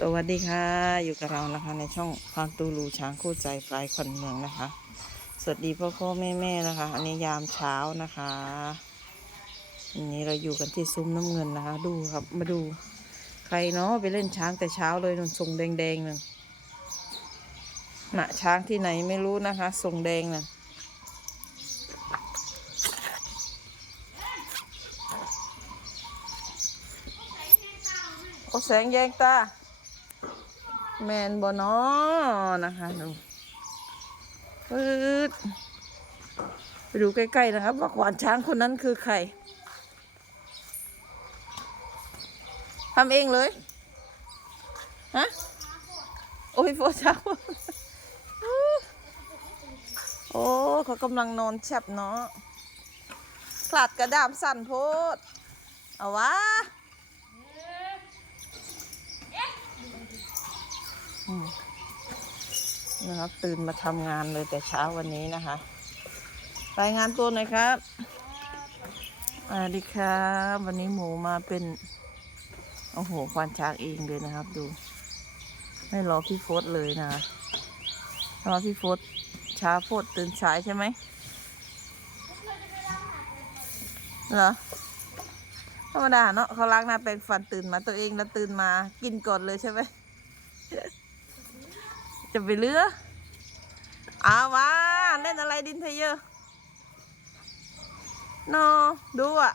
สวัสดีค่ะ อยู่กับเรานะคะในช่องความตูรูช้างคู่ใจปลายคนเมืองนะคะ สวัสดีพ่อพ่อแม่แม่นะคะ อันนี้ยามเช้านะคะอันนี้เราอยู่กันที่ซุ้มน้ำเงินนะคะ ดูครับมาดูใครเนาะไปเล่นช้างแต่เช้าเลยนนทรงแดงๆนึงหนะช้างที่ไหนไม่รู้นะคะทรงแดงน่ะโอ้แสงแยงตา แมนบอนอนะคะดูปืดไปดูใกล้ๆนะครับว่าขวานช้างคนนั้นคือใครทำเองเลย ฮะ โอ้ยโฟช้าโอ้เขากำลังนอนแฉบเนาะขลาดกระดามสั่นโพด เอาวะ อืม นะครับ ตื่นมาทำงานเลยแต่เช้าวันนี้นะคะ รายงานตัวหน่อยครับสวัสดีครับวันนี้หมูมาเป็นโอ้โหควานช้างเองเลยนะครับดู ไม่รอพี่โฟสเลยนะรอพี่โฟสช้าโฟสตื่นสายใช่ไหมเหรอธรรมดาเนาะเขาล้างหน้าแปรงฟันตื่นมาตัวเองแล้วตื่นมากินก่อนเลยใช่ไหม จะไปเลืออาวาเล่นอะไรดินเทเยอร์นอดูอะ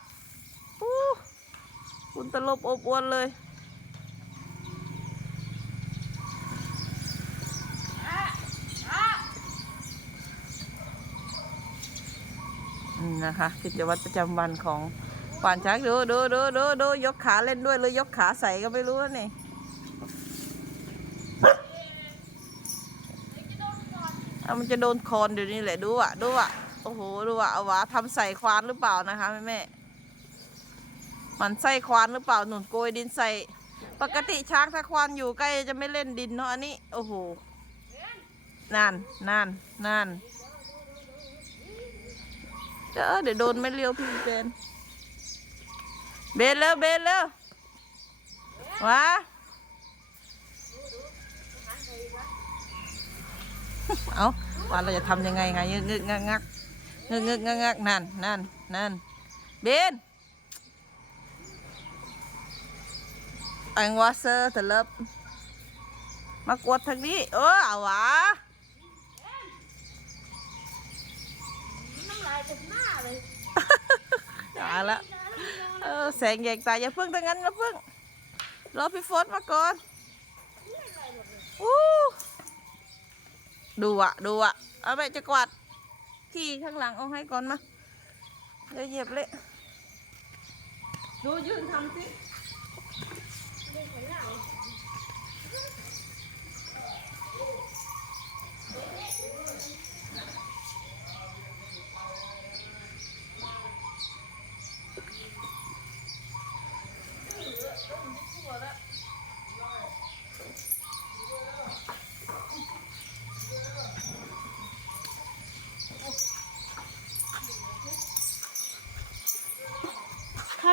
อู้คุณตลบอบอวนเลยนะคะกิจวัตรประจำวันของป่านช้างดูดูดูดูดูยกขาเล่นด้วยเลยยกขาใส่ก็ไม่รู้นี่ เอามันจะโดนคอนเดี๋ยวนี้แหละดูอะดูอะโอ้โหดูอะเอาวะทำใส่ควานหรือเปล่านะคะแม่แม่มันใส่ควานหรือเปล่าหนุนโกยดินใส่ ปกติช้างถ้าควานอยู่ใกล้จะไม่เล่นดินเนาะอันนี้โอ้โหนั่นนั่นนั่นเดี๋ยวเดี๋ยวโดนไม่เลี้ยวพี่เบนเบนเร็วเบนเร็ววะเอา ว่าเราจะทำยังไงไงงึกงึกงักงักงึกงึกงักงักนั่นนั่นนั่นเบนอังวาเซอร์ตะเลิบมากวดทางนี้ เออเอาวะน้ำลายเต็มหน้าเลยตายละเออแสงแยงตาอย่าเพิ่งทั้งนั้นนะเพิ่งรอพี่โฟนมาก่อนอู้ ดูอะดูอะเอาไปจะกวาดที่ข้างหลังเอาให้ก่อนมาเดี๋ยวเหยียบเละดูยืนทำสิ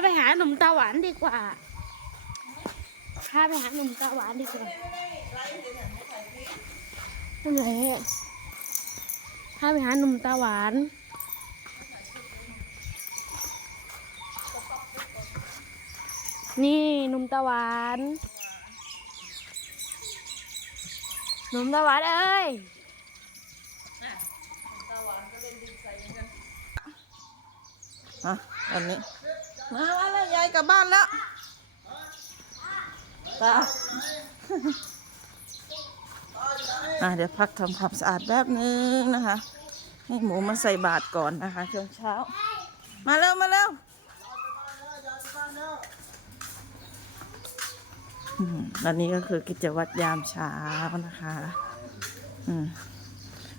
ไปหาหนุ่มตาหวานดีกว่า พาไปหาหนุ่มตาหวานดีกว่านั่นแหละพาไปหาหนุ่มตาหวานนี่หนุ่มตาหวานหนุ่มตาหวานเอ้ยอะวันนี้ มามาแล้วยายกลับบ้านแล้วตาอะเดี๋ยวพักทำความสะอาดแป๊บนึงนะคะ ให้หมูมาใส่บาตรก่อนนะคะช่วงเช้า มาเร็วมาเร็วอืมอันนี้ก็คือกิจวัตรยามเช้านะคะ อืม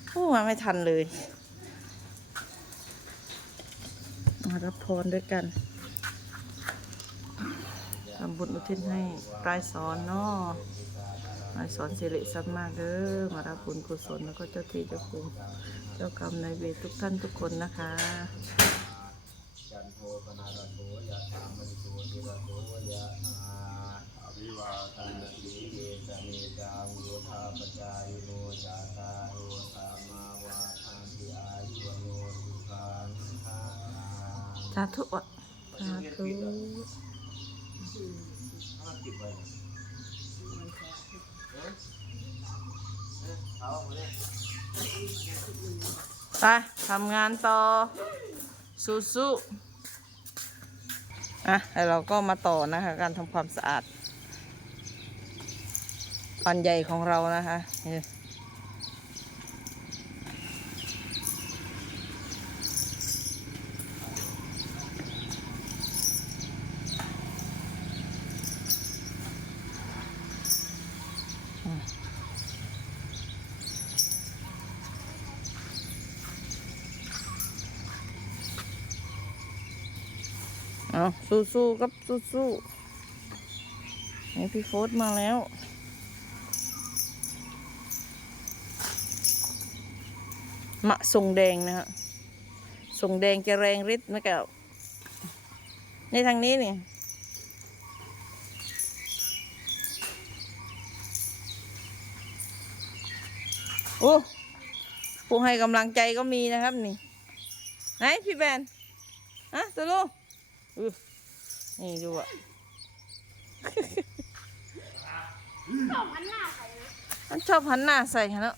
โอ้มาไม่ทันเลย มารับพรด้วยกัน ทำบุญอุทิศให้ปลายสอนเนาะปลายสอนสิริสัมมาเด้อมารับบุญกุศลแล้วก็เจ้าที่เจ้าภูมิเจ้ากรรมนายเวททุกท่านทุกคนนะคะสาธุอายุสาธุสาธุ ไปทำงานต่อสู้ๆอะแล้วเราก็มาต่อนะคะ การทำความสะอาดปันใหญ่ของเรานะคะ นี่เอาสู้ๆครับสู้ๆนี่พี่โฟสมาแล้ว มะทรงแดงนะฮะทรงแดงจะแรงฤทธิ์ไหมแกวในทางนี้นี่โอ้ผู้ให้กำลังใจก็มีนะครับนี่ ไหน พี่แบนฮะตัวลูก นี่ดูอะชอบหันหน้าใส่นะมันชอบหันหน้าใส่ฮะเนาะ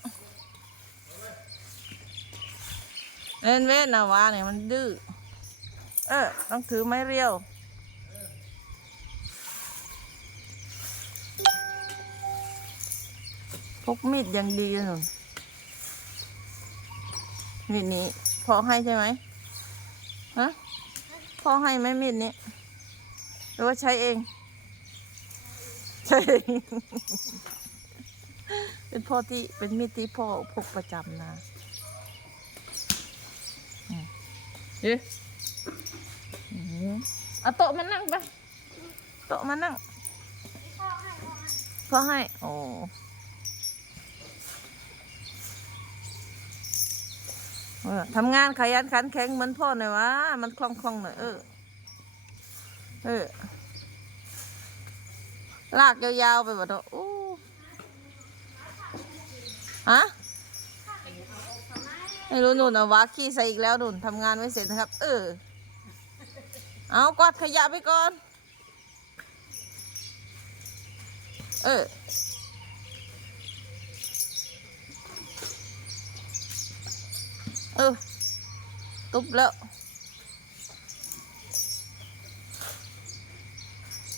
เล่นเว้นนะวะเนี่ยมันดื้อ เออ ต้องถือไม้เรียวพกมีดอย่างดีเลยหนูมีดนี้พอให้ใช่ไหมฮะ พอให้ไหมมีดนี้หรือว่าใช้เอง ใช้เอง เป็นพ่อที่เป็นมีดที่พ่อพกประจำนะอืมเอ๊ะอืมเอาโต๊ะมานั่งไปโต๊ะมานั่งพ่อให้พ่อให้พ่อให้โอ้เออ ทำงานขยันขันแข็งเหมือนพ่อหน่อยวะมันคล่องคล่องหน่อยเออ เออ ลากยาวๆไปหมดเนอะโอ้ฮะไม่รู้นุ่นเอาวาขี้ใส่อีกแล้วนุ่นทำงานไม่เสร็จนะครับ เออ เอากวาดขยะไปก่อน เออ ออ ตุบแล้ว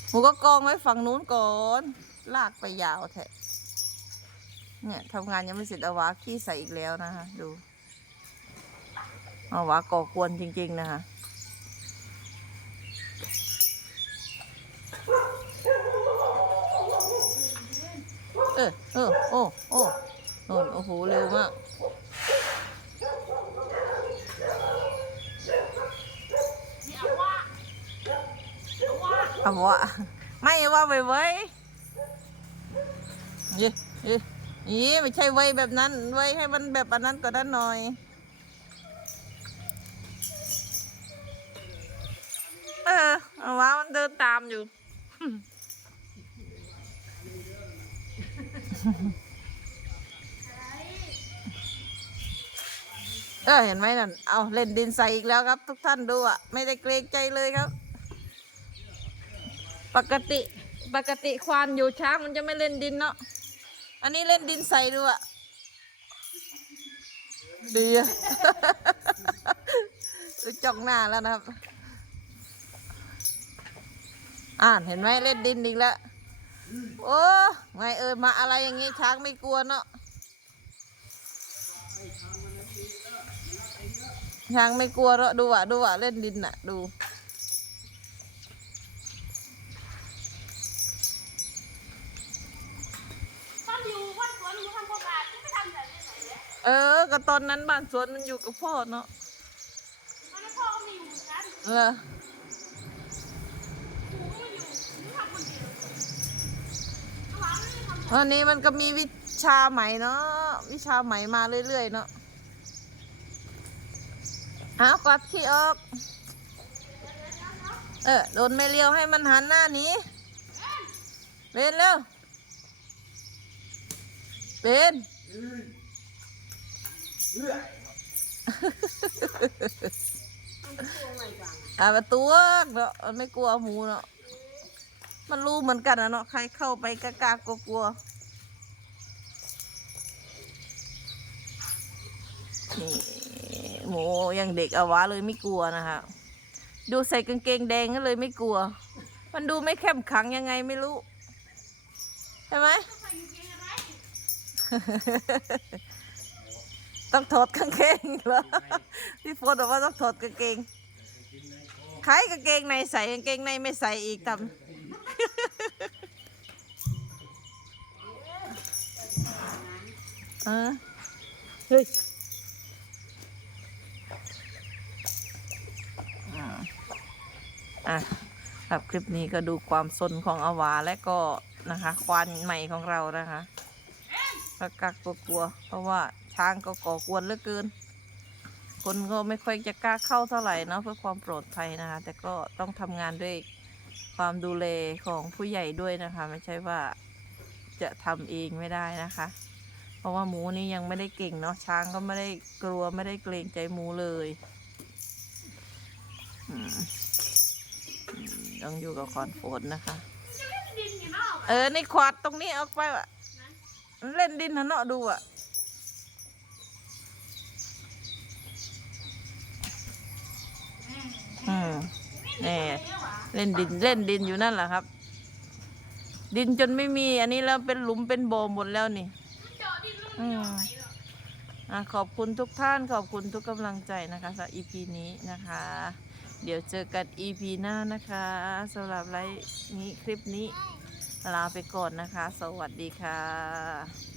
หมูก็กองไว้ฝั่งนู้นก่อน ลากไปยาวแทะเนี่ยทำงานยังไม่เสร็จอาวาขี้ใส่อีกแล้วนะคะดูอาวาก่อกวนจริง ๆ นะคะเออเออโอ้โอ้โน่นโอ้โหเร็วมาก นี่เอาว่า เอาว่าเอาวะไม่ว่าไปไว้ยยี่ยี่ยี่ไม่ใช่ไว้แบบนั้น ไว้ให้มันแบบอันนั้นกว่านั้หน่อย เออเอาวะมันเดินตามอยู่ เออเห็นไหมนั่น เอาเล่นดินใส่อีกแล้วครับ ทุกท่านดูอะ ไม่ได้เกรงใจเลยครับ ปกติปกติควานอยู่ช้างมันจะไม่เล่นดินเนาะ อันนี้เล่นดินใส่ดูอะดีอะดูจ้องหน้าแล้วนะครับ อ่านเห็นไหมเล่นดินอีกแล้วโอ้ไม่เออมาอะไรอย่างงี้ช้างไม่กลัวเนาะช้างไม่กลัวเนาะดูอะดูอะเล่นดินอะ ดู ตอนอยู่วัดสวนหนูทำความสะอาดไม่ทำแบบนี้ไหนเลย เออ ก็ตอนนั้นบ้านสวนมันอยู่กับพ่อเนาะตอนนั้นพ่อก็ไมีอยู่เหมือนกันเออหนูก็ไม่อยู่หนูทำคนเดียวเอาหลานไม่ได้ทำวันนี้มันก็มีวิชาใหม่เนาะวิชาใหม่มาเรื่อยๆเนาะเอากอดขี้ออก เออโดนไม่เลี้ยวให้มันหันหน้าหนีเบนเร็วเบนเอื้อ อ่าประตูเนาะมันไม่กลัวหมูเนาะมันรู้เหมือนกันนะเนาะใครเข้าไปกล้ากลัวกลัวนี่หมูยังเด็กอาวะเลยไม่กลัวนะคะดูใส่กางเกงแดงก็เลยไม่กลัว มันดูไม่เข้มขังยังไงไม่รู้ใช่ไหม ต้องถอดกางเกงเหรอพี่โฟนบอกว่าต้องถอดกางเกงใครกางเกงในใส่กางเกงในไม่ใส่อีกทำเออเฮ้ยอ่าอะครับคลิปนี้ก็ดูความสนของอาวาและก็นะคะ ควานใหม่ของเรานะคะก็กักกลัวๆเพราะว่า ช้างก็ก่อกวนเหลือเกิน คนก็ไม่ค่อยจะกล้าเข้าเท่าไหร่เนาะเพื่อความปลอดภัยนะคะ แต่ก็ต้องทำงานด้วยความดูแลของผู้ใหญ่ด้วยนะคะ ไม่ใช่ว่าจะทำเองไม่ได้นะคะ เพราะว่าหมูนี่ยังไม่ได้เก่งเนาะช้างก็ไม่ได้กลัวไม่ได้เกรงใจหมูเลยต้องอยู่กับคอนโฟนนะคะ เออในขวาดตรงนี้ออกไปว่ะเล่นดินนะเนาะดูอะ อืมนี่เล่นดินเล่นดินอยู่นั่นแหละครับ ดินจนไม่มี อันนี้แล้วเป็นหลุมเป็นโบหมดแล้วนี่อืมอะขอบคุณทุกท่านขอบคุณทุกกำลังใจนะคะสำหรับ EP นี้นะคะ เดี๋ยวเจอกัน EP หน้านะคะสำหรับไลฟ์นี้คลิปนี้ลาไปก่อนนะคะ สวัสดีค่ะ